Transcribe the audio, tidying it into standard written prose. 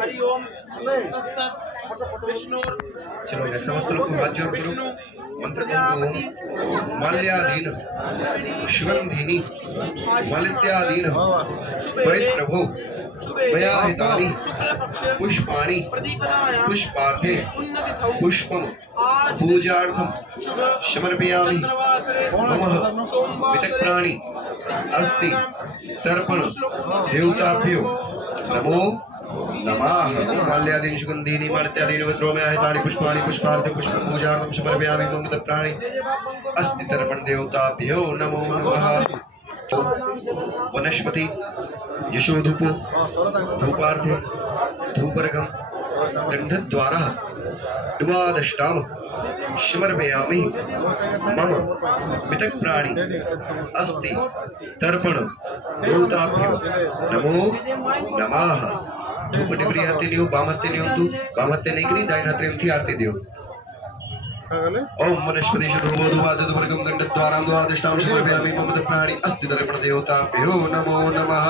हरि ओम तत्सत् विष्णुर चलो मैं समस्त लोग को हाथ जोड़ करो मंत्र को माल्यादीन सुगंधिनी मालित्यादीन वै प्रभो मया हितानि पुष्पाणि पुष्पार्थे पुष्पम पूजार्थम समर्पयामि मम वितक्राणि अस्ति तर्पण देवताभ्यो नमो नमः माल्यादीन सुगंधीनि मालित्यादीनि वत्रोमया हितानि पुष्पाणि पुष्पार्थे पुष्पम पूजार्थम समर्पयामि मम वितक्राणि अस्ति तर्पण देवताभ्यो नमो नमः। वनस्पति यशोधूपो धूपार्थे धूपरगम दंडद्वारा द्वादष्टाम समर्पयामि मम मितक्प्राणि अस्ति तर्पण देवताभ्यो नमो नमः। धूप डिबरी हाथे लियो बाम हाथे लियो तू बाम हाथे नहीं करी दाहिने हाथे उठी आरती दियो। ओम वनस्पति शोधूपो धूपार्थे दंडद्वारा द्वादष्टाम समर्पयामि मम मितक्प्राणि अस्ति तर्पण देवताभ्यो नमो नमः।